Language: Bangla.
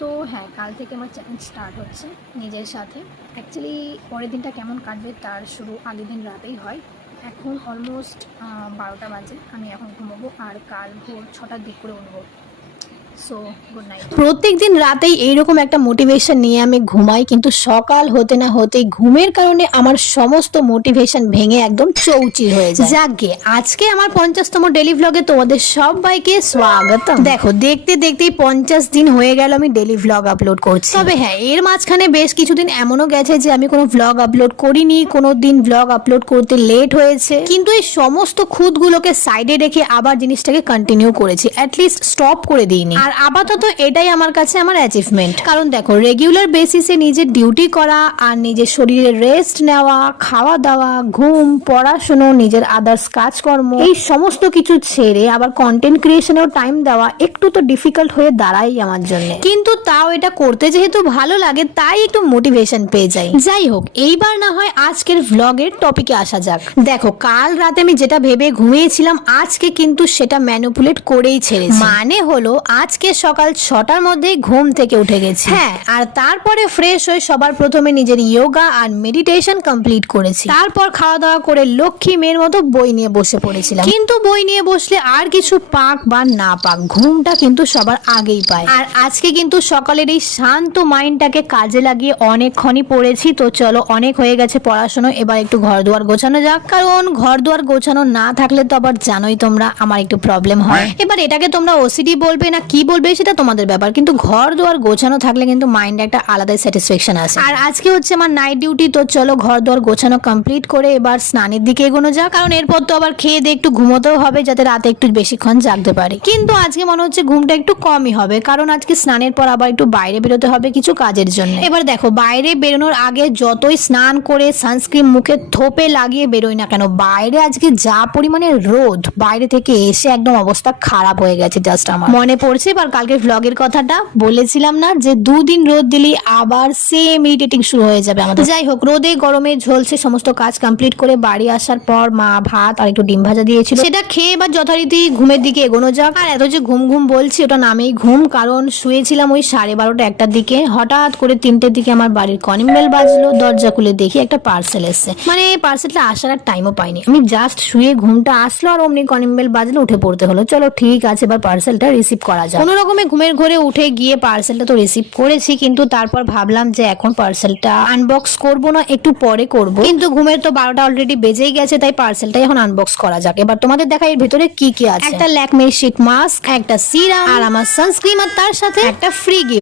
তো হ্যাঁ, কাল থেকে আমার চ্যালেঞ্জ স্টার্ট হচ্ছে নিজের সাথে। অ্যাকচুয়ালি পরের দিনটা কেমন কাটবে তার শুরু আগের দিন রাতেই হয়। এখন অলমোস্ট 12টা বাজে, আমি এখন ঘুমোবো আর কাল ভোর 6টার দিক করে উঠবো। So good night. প্রত্যেকদিন রাতেই এইরকম একটা মোটিভেশন নিয়ে আমি ঘুমাই, কিন্তু সকাল হতে না হতেই ঘুমের কারণে আমার সমস্ত মোটিভেশন ভেঙে একদম চৌচির হয়ে যায়। যাকগে, আজকে আমার 50তম ডেলি ভ্লগে তোমাদের সবাইকে স্বাগত। দেখো, দেখতে দেখতেই 50 দিন হয়ে গেল আমি ডেলি ভ্লগ আপলোড করছি। তবে হ্যাঁ, এর মাঝখানে বেশ কিছুদিন এমনও গেছে যে আমি কোনো ভ্লগ আপলোড করিনি, কোনো দিন ভ্লগ আপলোড করতে লেট হয়েছে, কিন্তু এই সমস্ত খুঁতগুলোকে সাইডে রেখে আবার জিনিসটাকে কন্টিনিউ করেছি, অ্যাটলিস্ট স্টপ করে দিইনি। আর আপাতত এটাই আমার কাছে আমার অ্যাচিভমেন্ট। কারণ দেখো, রেগুলার বেসিসে নিজের ডিউটি করা আর নিজের শরীরে রেস্ট নেওয়া, খাওয়া দাওয়া, ঘুম, পড়াশুনো, নিজের আদার্স কাজকর্ম, এই সমস্ত কিছু ছেড়ে আবার কন্টেন্ট ক্রিয়েশনেও টাইম দেওয়া একটু তো ডিফিকাল্ট হয়ে দাঁড়াই আমার জন্য। কিন্তু তাও এটা করতে যেহেতু ভালো লাগে, তাই একটু মোটিভেশন পেয়ে যাই। যাই হোক, এইবার না হয় আজকের ভ্লগের টপিকে আসা যাক। দেখো, কাল রাতে আমি যেটা ভেবে ঘুমিয়েছিলাম, আজকে কিন্তু সেটা ম্যানিপুলেট করেই ছেড়েছি। মানে হলো, আজকে সকাল 6টার মধ্যেই ঘুম থেকে উঠে গেছি। হ্যাঁ, আর তারপরে ফ্রেশ হয়ে সবার প্রথমে নিজের যোগা আর মেডিটেশন কমপ্লিট করেছি। তারপর খাওয়া দাওয়া করে লক্ষ্মী মেয়ের মতো বই নিয়ে বসে পড়েছিলাম। কিন্তু বই নিয়ে বসলে আর কিছু পাক বা না পাক, ঘুমটা কিন্তু সবার আগেই পায়। আর আজকে কিন্তু সকালের এই শান্ত মাইন্ডটাকে কাজে লাগিয়ে অনেকক্ষণই পড়েছি। তো চলো, অনেক হয়ে গেছে পড়াশোনা, এবার একটু ঘর দুয়ার গোছানো যাক। কারণ ঘর দুয়ার গোছানো না থাকলে তো আবার জানোই তোমরা, আমার একটু প্রবলেম হয়। এবার এটাকে তোমরা ওসিডি বলবে না কি বলবে সেটা তোমাদের ব্যাপার, কিন্তু ঘর দুয়ার গোছানো থাকলে কিন্তু মাইন্ডে একটা আলাদাই স্যাটিসফ্যাকশন আসে। আর আজকে হচ্ছে আমার নাইট ডিউটি, তো চলো ঘর দুয়ার গোছানো কমপ্লিট করে এবার স্নানের দিকে এগোনো যাক। কারণ এরপর তো আবার খেয়ে দিয়ে একটু ঘুমোতেও হবে, যাতে রাতে একটু বেশিক্ষণ জাগতে পারি। কিন্তু আজকে মনে হচ্ছে ঘুমটা একটু কমই হবে, কারণ আজকে স্নানের পর আবার একটু বাইরে বেরোতে হবে কিছু কাজের জন্য। এবার দেখো, বাইরে বেরোনোর আগে যতই স্নান করে সানস্ক্রিন মুখে থোপে লাগিয়ে বেরোই না কেন, বাইরে আজকে যা পরিমাণে রোদ, বাইরে থেকে এসে একদম অবস্থা খারাপ হয়ে গেছে। জাস্ট আমার মনে পড়ছে এবার কালকের ভ্লগের কথাটা, বলেছিলাম না যে 2 দিন রোদ দিলেই আবার সেম ইরিটেটিং শুরু হয়ে যাবে আমাদের। যাই হোক, রোদে গরমে ঝলসে সমস্ত কাজ কমপ্লিট করে বাড়ি আসার পর মা ভাত আর একটু ডিম ভাজা দিয়েছিল, সেটা খেয়ে এবার যথারীতি ঘুমের দিকে এগোনো যাক। আর এত যে ঘুম ঘুম বলছি, ওটা নামেই ঘুম, কারণ শুয়েছিলাম ওই 12:30 1টার দিকে। হঠাৎ করে 3টের দিকে আমার বাড়ির কলিং বেল বাজলো, দরজা খুলে দেখি একটা পার্সেল এসছে। মানে পার্সেলটা আসার আর টাইমও পাইনি, আমি জাস্ট শুয়ে ঘুমটা আসলো আর অমনি কলিং বেল বাজলো, উঠে পড়তে হলো। চলো ঠিক আছে, এবার পার্সেলটা রিসিভ করা যায়। কোনো রকমে ঘুমের ঘরে উঠে গিয়ে পার্সেলটা তো রিসিভ করেছি, কিন্তু তারপর ভাবলাম যে এখন পার্সেলটা আনবক্স করব না, একটু পরে করব। কিন্তু ঘুমের তো 12টা অলরেডি বেজেই গেছে, তাই পার্সেলটাই এখন আনবক্স করা যাক। এবার তোমাদের দেখা এর ভিতরে কি কি আছে। একটা ল্যাকমে শীট মাস্ক, একটা সিরাম আর আমার সানস্ক্রিন, আর তার সাথে একটা ফ্রি গিফট।